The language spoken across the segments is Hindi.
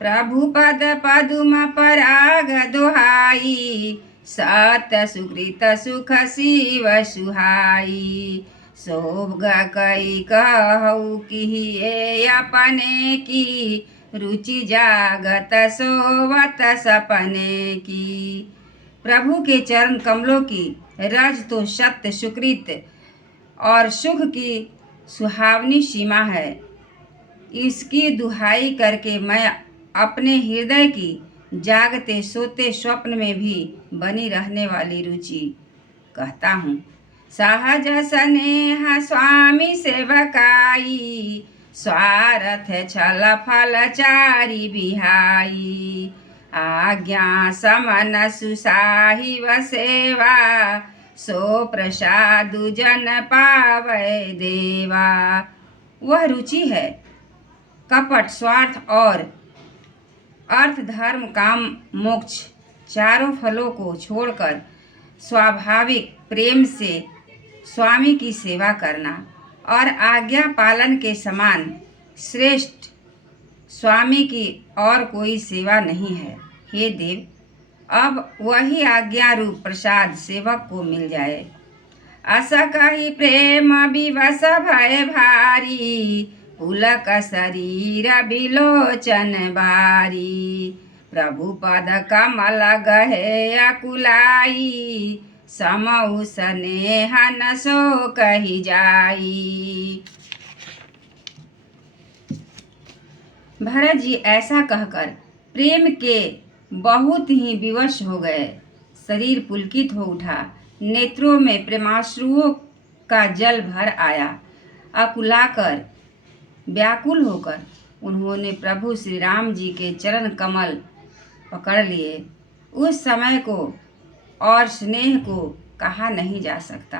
प्रभु पद पदुम पराग दोहाई, सत सुकृत सुख शिव सुहाई। सोग कई कहु की ये अपने की, रुचि जागत सोवत सपने की। प्रभु के चरण कमलों की रज तो सत्य सुकृत और सुख की सुहावनी सीमा है। इसकी दुहाई करके मैं अपने हृदय की जागते सोते स्वप्न में भी बनी रहने वाली रुचि कहता हूँ। सहज स्नेह स्वामी सेवकाई, स्वार्थ छल फल चारि बिहाई। आज्ञा समन सुसाही व सेवा, सो प्रसादु जन पावै देवा। वह रुचि है कपट स्वार्थ और अर्थ धर्म काम मोक्ष चारों फलों को छोड़कर स्वाभाविक प्रेम से स्वामी की सेवा करना और आज्ञा पालन के समान श्रेष्ठ स्वामी की और कोई सेवा नहीं है। हे देव, अब वही आज्ञा रूप प्रसाद सेवक को मिल जाए। अस कही प्रेम विवश भय भारी, पुलक शरीर बिलोचन बारी। प्रभु पद कमल गहे अकुलाई, समऊ स्नेह न सो कही जाई। भरत जी ऐसा कहकर प्रेम के बहुत ही विवश हो गए। शरीर पुलकित हो उठा, नेत्रों में प्रेमाश्रुओं का जल भर आया। अकुलाकर व्याकुल होकर उन्होंने प्रभु श्री राम जी के चरण कमल पकड़ लिए। उस समय को और स्नेह को कहा नहीं जा सकता।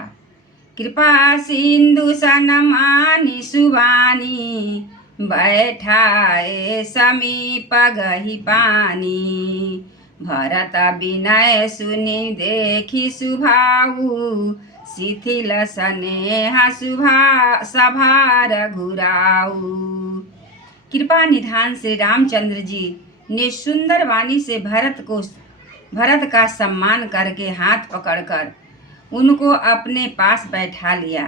कृपा सिंधु सनमानी सुबानी, बैठाए समीप गही पानी। भरत विनय सुनि देखी सुभाऊ, शिथिल स्नेह सभार घुराऊ। कृपा निधान श्री रामचंद्र जी ने सुंदर वाणी से भरत का सम्मान करके हाथ पकड़कर उनको अपने पास बैठा लिया।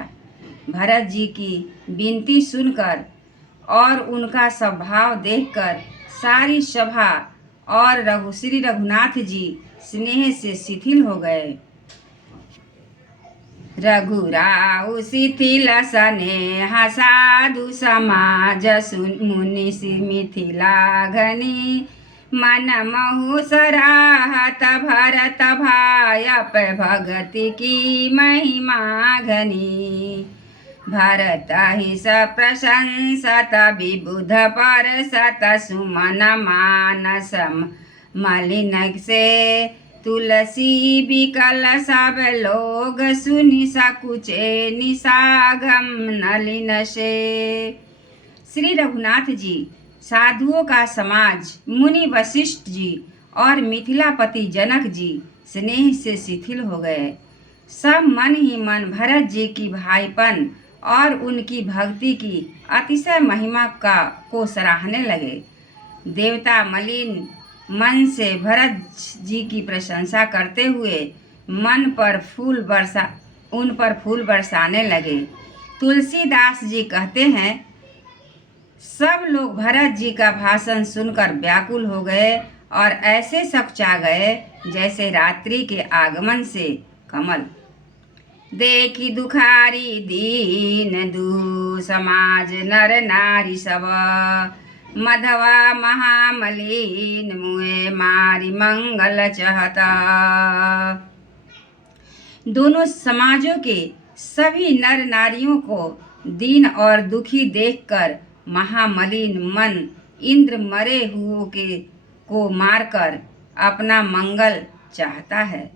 भरत जी की विनती सुनकर और उनका स्वभाव देखकर सारी सभा और श्री रघुनाथ जी स्नेह से शिथिल हो गए। रघुराऊ शिथिल स्नेह साधु समाज, मुनि मिथिला घनी। मन महु सराहत भरत भायप, भगति की महिमा घनी। भरत ही स प्रशंसत विबुध परसत, सुमन मानस मलिन से। तुलसी बिकल सब लोग सुनि सकुचे, निसागम नलिन से। श्री रघुनाथ जी साधुओं का समाज, मुनि वशिष्ठ जी और मिथिलापति जनक जी स्नेह से शिथिल हो गए। सब मन ही मन भरत जी की भाईपन और उनकी भक्ति की अतिशय महिमा को सराहने लगे। देवता मलिन मन से भरत जी की प्रशंसा करते हुए उन पर फूल बरसाने लगे। तुलसीदास जी कहते हैं, सब लोग भरत जी का भाषण सुनकर व्याकुल हो गए और ऐसे सकुचा गए जैसे रात्रि के आगमन से कमल। देखी दुखारी दीन दू समाज नर नारी सब, मधवा महामलिन मुए मारी मंगल चहता। दोनों समाजों के सभी नर नारियों को दीन और दुखी देखकर महामलिन मन इंद्र मरे हुओं को मारकर अपना मंगल चाहता है।